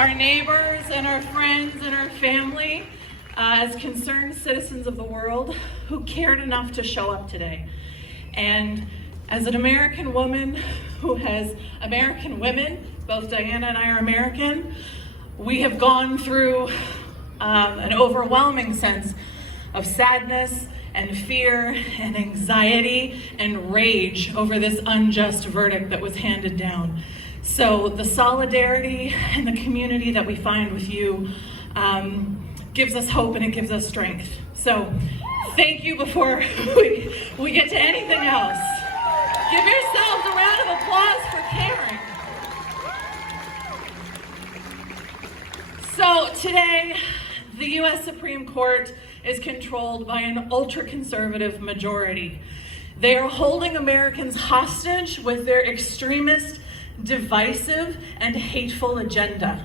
our neighbors and our friends and our family, as concerned citizens of the world who cared enough to show up today. And as an American woman who has American women, both Diana and I are American, we have gone through an overwhelming sense of sadness and fear and anxiety and rage over this unjust verdict that was handed down. So the solidarity and the community that we find with you gives us hope and it gives us strength. So thank you before we get to anything else. Give yourselves a round of applause for caring. So today, the U.S. Supreme Court is controlled by an ultra-conservative majority. They are holding Americans hostage with their extremist, divisive, and hateful agenda.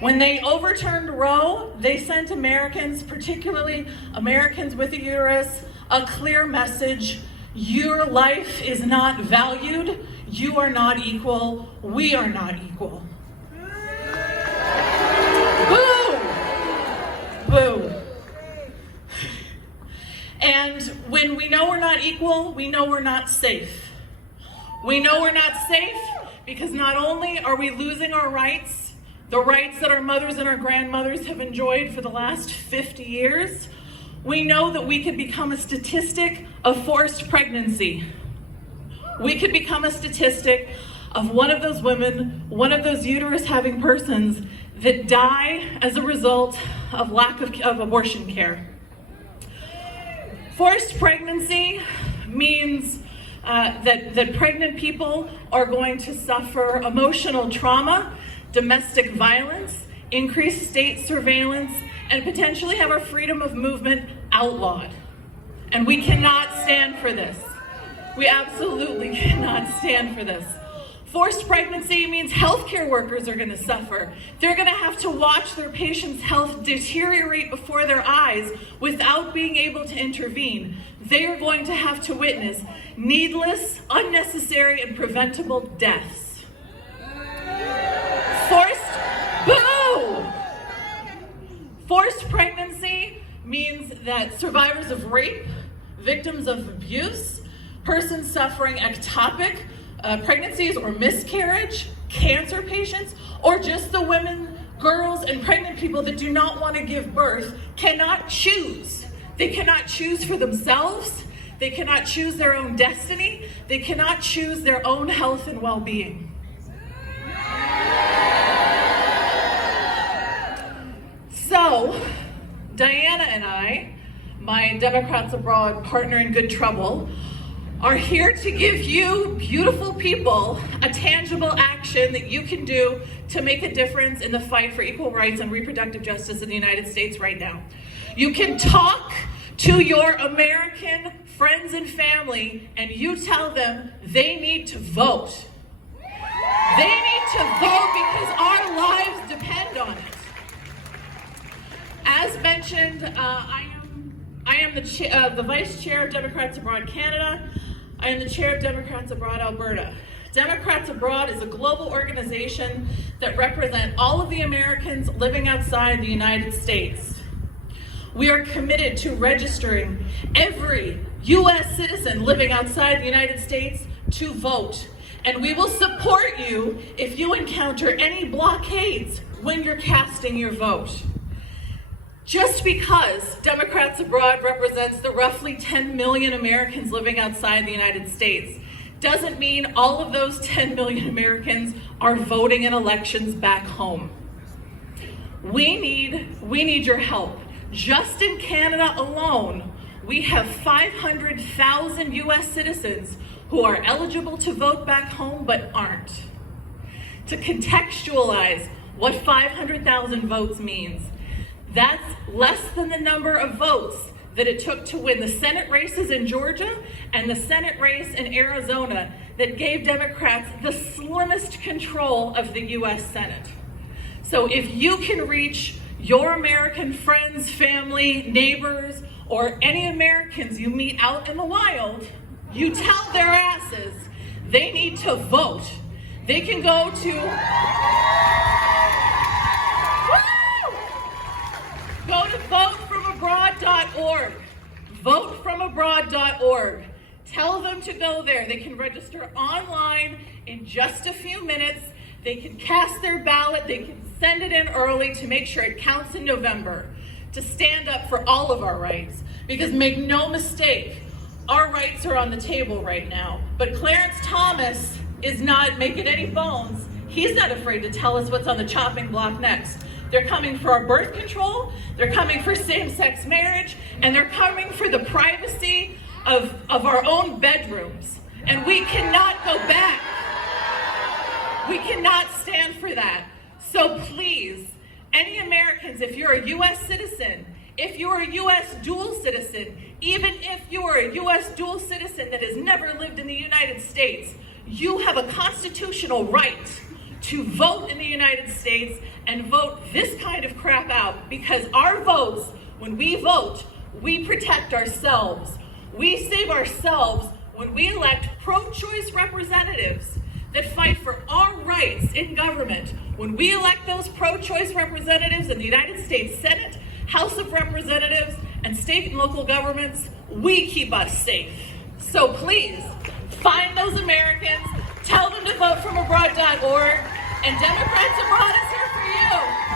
When they overturned Roe, they sent Americans, particularly Americans with a uterus, a clear message: your life is not valued, you are not equal, we are not equal. Boo! Boo. And when we know we're not equal, we know we're not safe. We know we're not safe because not only are we losing our rights, the rights that our mothers and our grandmothers have enjoyed for the last 50 years, we know that we could become a statistic of forced pregnancy. We could become a statistic of one of those women, one of those uterus-having persons that die as a result of lack of abortion care. Forced pregnancy means that pregnant people are going to suffer emotional trauma, domestic violence, increased state surveillance, and potentially have our freedom of movement outlawed. And we cannot stand for this. We absolutely cannot stand for this. Forced pregnancy means healthcare workers are going to suffer. They're going to have to watch their patients' health deteriorate before their eyes without being able to intervene. They are going to have to witness needless, unnecessary, and preventable deaths. Forced pregnancy means that survivors of rape, victims of abuse, persons suffering ectopic pregnancies or miscarriage, cancer patients, or just the women, girls, and pregnant people that do not want to give birth cannot choose. They cannot choose for themselves. They cannot choose their own destiny. They cannot choose their own health and well-being. So, Diana and I, my Democrats Abroad partner in good trouble, are here to give you, beautiful people, a tangible action that you can do to make a difference in the fight for equal rights and reproductive justice in the United States right now. You can talk to your American friends and family and you tell them they need to vote. They need to vote because our lives depend on it. As mentioned, I am the Vice Chair of Democrats Abroad Canada. I am the Chair of Democrats Abroad Alberta. Democrats Abroad is a global organization that represents all of the Americans living outside the United States. We are committed to registering every U.S. citizen living outside the United States to vote. And we will support you if you encounter any blockades when you're casting your vote. Just because Democrats Abroad represents the roughly 10 million Americans living outside the United States doesn't mean all of those 10 million Americans are voting in elections back home. We need your help. Just in Canada alone, we have 500,000 U.S. citizens who are eligible to vote back home but aren't. To contextualize what 500,000 votes means, that's less than the number of votes that it took to win the Senate races in Georgia and the Senate race in Arizona that gave Democrats the slimmest control of the U.S. Senate. So if you can reach your American friends, family, neighbors, or any Americans you meet out in the wild, you tell their asses they need to vote. They can go to they can register online in just a few minutes. They can cast their ballot, they can send it in early to make sure it counts in November, to stand up for all of our rights. Because make no mistake, our rights are on the table right now. But Clarence Thomas is not making any bones. He's not afraid to tell us what's on the chopping block next. They're coming for our birth control, they're coming for same-sex marriage, and they're coming for the privacy of our own bedrooms. And we cannot go back. We cannot stand for that. So please, any Americans, if you're a U.S. citizen, if you're a U.S. dual citizen, even if you're a U.S. dual citizen that has never lived in the United States, you have a constitutional right to vote in the United States and vote this kind of crap out, because our votes, when we vote, we protect ourselves. We save ourselves when we elect pro-choice representatives that fight for our rights in government. When we elect those pro-choice representatives in the United States Senate, House of Representatives, and state and local governments, we keep us safe. So please, find those Americans, tell them to vote from abroad.org, and Democrats Abroad is here for you.